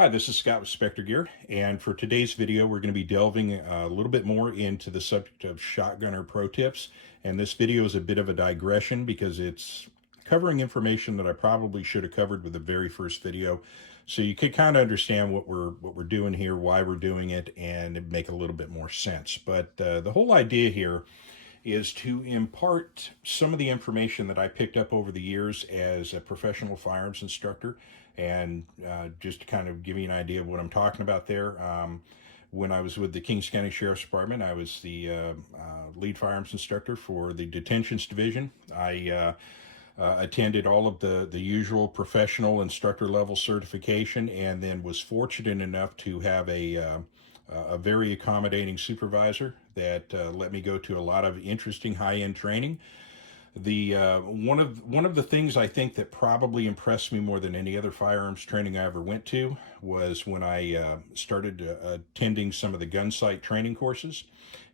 Hi, this is Scott with Spectre Gear, and for today's video, we're going to be delving a little bit more into the subject of shotgunner pro tips. And this video is a bit of a digression because it's covering information that I probably should have covered with the very first video. So you could kind of understand what we're doing here, why we're doing it, and it'd make a little bit more sense. But the whole idea here is to impart some of the information that I picked up over the years as a professional firearms instructor, and just to kind of give you an idea of what I'm talking about there. When I was with the Kings County Sheriff's Department, I was the lead firearms instructor for the detentions division. I attended all of the usual professional instructor level certification, and then was fortunate enough to have a very accommodating supervisor that let me go to a lot of interesting high-end training. The one of the things I think that probably impressed me more than any other firearms training I ever went to was when I started attending some of the gunsight training courses.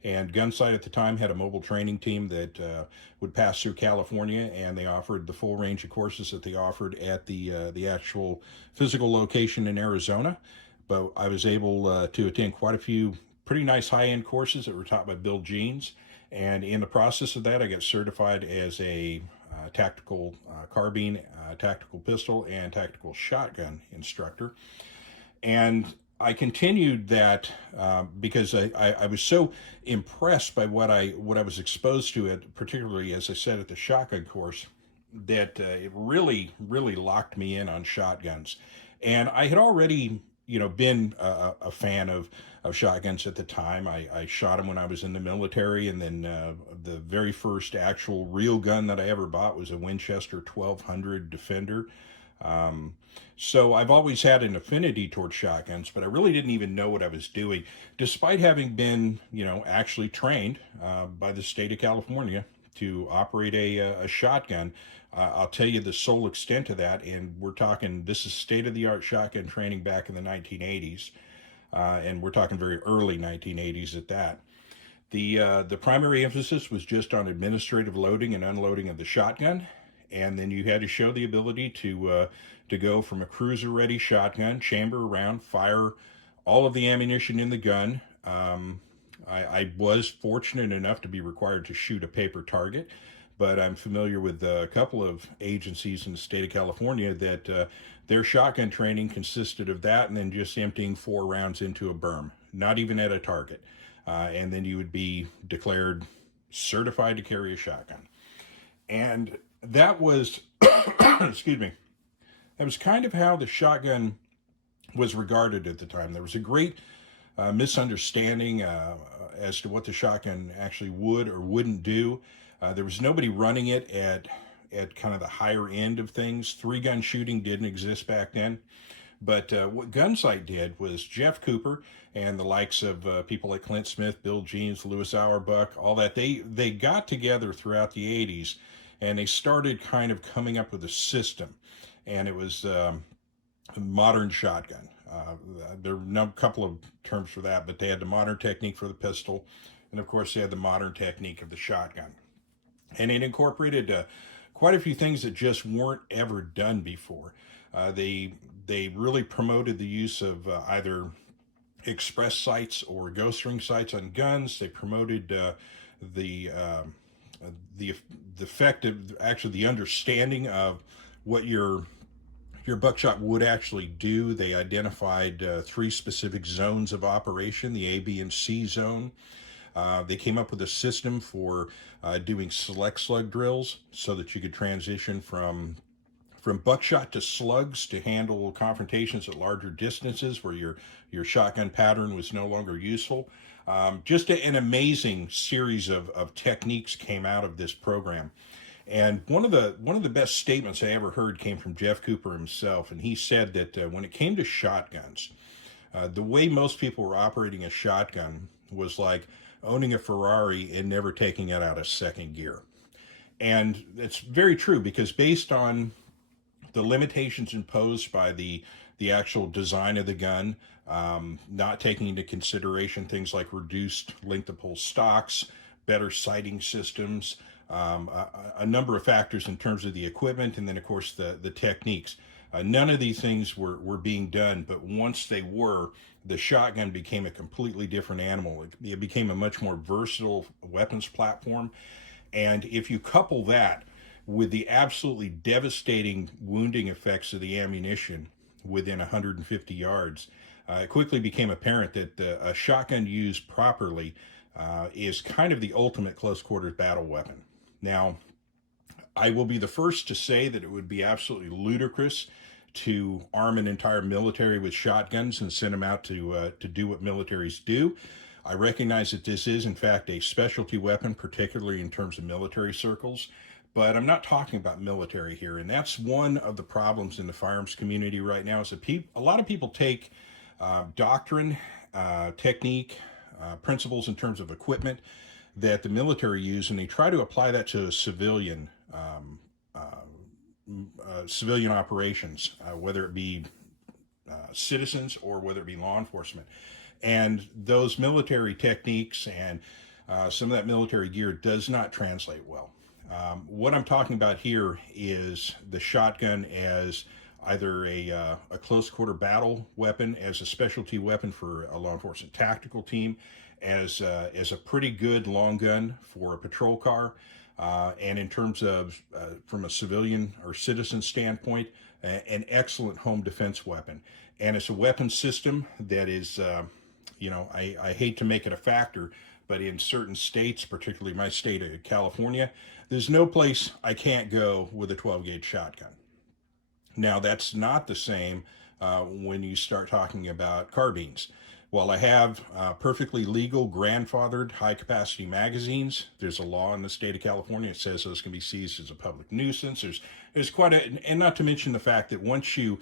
And Gunsight at the time had a mobile training team that would pass through California, and they offered the full range of courses that they offered at the actual physical location in Arizona. But I was able to attend quite a few pretty nice high-end courses that were taught by Bill Jeans, and in the process of that, I got certified as a tactical carbine, tactical pistol, and tactical shotgun instructor. And I continued that because I was so impressed by what I was exposed to, it, particularly as I said at the shotgun course, that it really locked me in on shotguns. And I had already been a fan of shotguns at the time. I shot them when I was in the military, and then the very first actual real gun that I ever bought was a Winchester 1200 Defender. um, so I've always had an affinity towards shotguns, but I really didn't even know what I was doing, despite having been, actually trained by the state of California to operate a shotgun. I'll tell you the sole extent of that, and we're talking, this is state of the art shotgun training back in the 1980s, and we're talking very early 1980s at that. The primary emphasis was just on administrative loading and unloading of the shotgun, and then you had to show the ability to go from a cruiser ready shotgun, chamber around, fire all of the ammunition in the gun. I was fortunate enough to be required to shoot a paper target, but I'm familiar with a couple of agencies in the state of California that their shotgun training consisted of that and then just emptying 4 rounds into a berm, not even at a target. And then you would be declared certified to carry a shotgun. And that was, excuse me, that was kind of how the shotgun was regarded at the time. There was a great misunderstanding as to what the shotgun actually would or wouldn't do. There was nobody running it at kind of the higher end of things. Three-gun shooting didn't exist back then. But what Gunsight did was Jeff Cooper and the likes of people like Clint Smith, Bill Jeans, Louis Auerbach, all that, they got together throughout the 80s, and they started kind of coming up with a system. And it was a modern shotgun. There are a couple of terms for that, but they had the modern technique for the pistol, and of course they had the modern technique of the shotgun. And it incorporated quite a few things that just weren't ever done before. They really promoted the use of either express sights or ghost ring sights on guns. They promoted the the effective, actually the understanding of what your buckshot would actually do. They identified 3 specific zones of operation: the A, B, and C zone. They came up with a system for doing select slug drills so that you could transition from buckshot to slugs to handle confrontations at larger distances where your shotgun pattern was no longer useful. Just an amazing series of techniques came out of this program. And one of the best statements I ever heard came from Jeff Cooper himself, and he said that when it came to shotguns, the way most people were operating a shotgun was like owning a Ferrari and never taking it out of second gear. And it's very true, because based on the limitations imposed by the actual design of the gun, not taking into consideration things like reduced length of pull stocks, better sighting systems, a number of factors in terms of the equipment, and then of course the techniques. None of these things were being done, but once they were, the shotgun became a completely different animal. It became a much more versatile weapons platform. And if you couple that with the absolutely devastating wounding effects of the ammunition within 150 yards, it quickly became apparent that a shotgun used properly is kind of the ultimate close quarters battle weapon. Now, I will be the first to say that it would be absolutely ludicrous to arm an entire military with shotguns and send them out to do what militaries do. I recognize that this is, in fact, a specialty weapon, particularly in terms of military circles. But I'm not talking about military here, and that's one of the problems in the firearms community right now. Is that a lot of people take doctrine, technique, principles in terms of equipment that the military use, and they try to apply that to civilian operations, whether it be citizens or whether it be law enforcement. And those military techniques and some of that military gear does not translate well. What I'm talking about here is the shotgun as either a close quarter battle weapon, as a specialty weapon for a law enforcement tactical team, as a pretty good long gun for a patrol car, and in terms of from a civilian or citizen standpoint, an excellent home defense weapon. And it's a weapon system that is, I hate to make it a factor, but in certain states, particularly my state of California, there's no place I can't go with a 12 gauge shotgun. Now, that's not the same when you start talking about carbines. While I have perfectly legal grandfathered high capacity magazines, there's a law in the state of California that says those can be seized as a public nuisance. There's quite and not to mention the fact that once you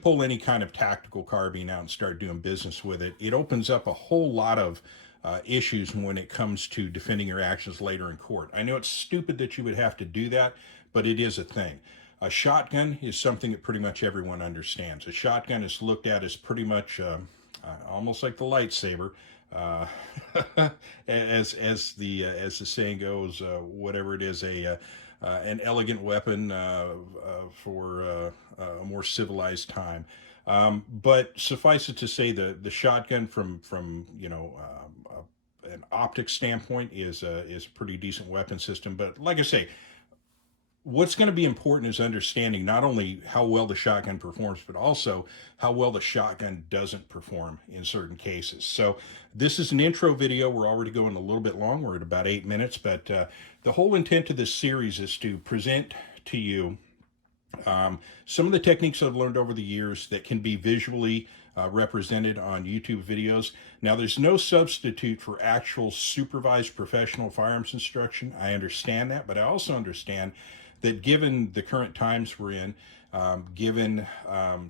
pull any kind of tactical carbine out and start doing business with it, it opens up a whole lot of issues when it comes to defending your actions later in court. I know it's stupid that you would have to do that, but it is a thing. A shotgun is something that pretty much everyone understands. A shotgun is looked at as pretty much almost like the lightsaber, as the saying goes, whatever it is, an elegant weapon for a more civilized time. But suffice it to say, the shotgun from an optics standpoint is a pretty decent weapon system. But like I say, what's going to be important is understanding not only how well the shotgun performs, but also how well the shotgun doesn't perform in certain cases. So this is an intro video. We're already going a little bit long. We're at about 8 minutes, but the whole intent of this series is to present to you some of the techniques I've learned over the years that can be visually represented on YouTube videos. Now, there's no substitute for actual supervised professional firearms instruction. I understand that, but I also understand that given the current times we're in, given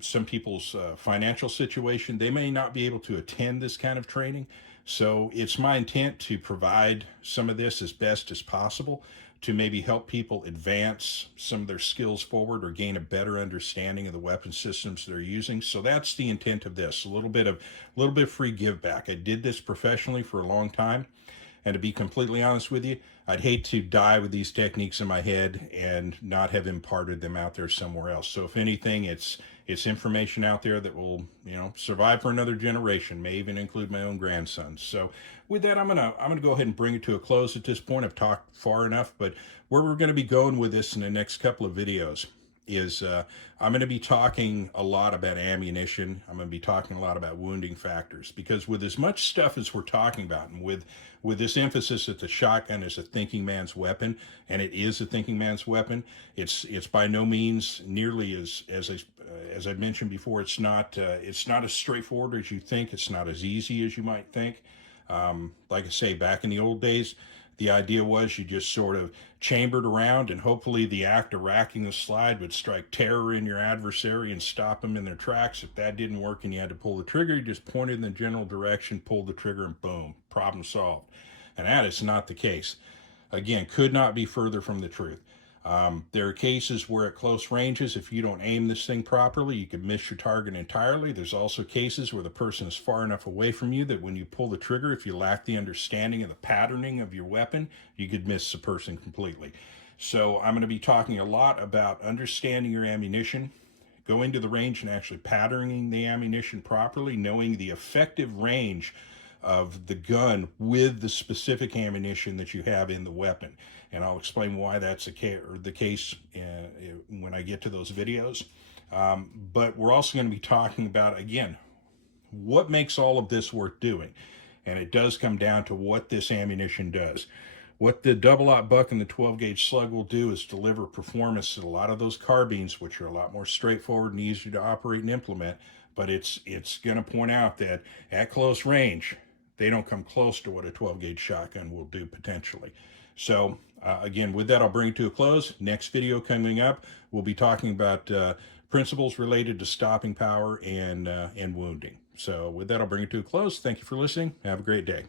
some people's financial situation, they may not be able to attend this kind of training. So it's my intent to provide some of this as best as possible to maybe help people advance some of their skills forward or gain a better understanding of the weapon systems they're using. So that's the intent of this, a little bit of free give back. I did this professionally for a long time. And to be completely honest with you, I'd hate to die with these techniques in my head and not have imparted them out there somewhere else. So if anything, it's information out there that will, survive for another generation, may even include my own grandsons. So with that, I'm gonna go ahead and bring it to a close at this point. I've talked far enough, but where we're going to be going with this in the next couple of videos is I'm going to be talking a lot about ammunition. I'm going to be talking a lot about wounding factors, because with as much stuff as we're talking about, and with this emphasis that the shotgun is a thinking man's weapon, and it is a thinking man's weapon, it's by no means nearly as I mentioned before. It's not as straightforward as you think. It's not as easy as you might think. Like I say, back in the old days, the idea was you just sort of chambered around, and hopefully the act of racking the slide would strike terror in your adversary and stop them in their tracks. If that didn't work and you had to pull the trigger, you just pointed in the general direction, pulled the trigger, and boom, problem solved. And that is not the case. Again, could not be further from the truth. There are cases where at close ranges, if you don't aim this thing properly, you could miss your target entirely. There's also cases where the person is far enough away from you that when you pull the trigger, if you lack the understanding of the patterning of your weapon, you could miss the person completely. So I'm going to be talking a lot about understanding your ammunition, going to the range and actually patterning the ammunition properly, knowing the effective range of the gun with the specific ammunition that you have in the weapon. And I'll explain why that's the case when I get to those videos. But we're also going to be talking about, again, what makes all of this worth doing. And it does come down to what this ammunition does. What the double-aught buck and the 12-gauge slug will do is deliver performance to a lot of those carbines, which are a lot more straightforward and easier to operate and implement. But it's going to point out that at close range, they don't come close to what a 12-gauge shotgun will do potentially. So again, with that, I'll bring it to a close. Next video coming up, we'll be talking about principles related to stopping power and wounding. So with that, I'll bring it to a close. Thank you for listening. Have a great day.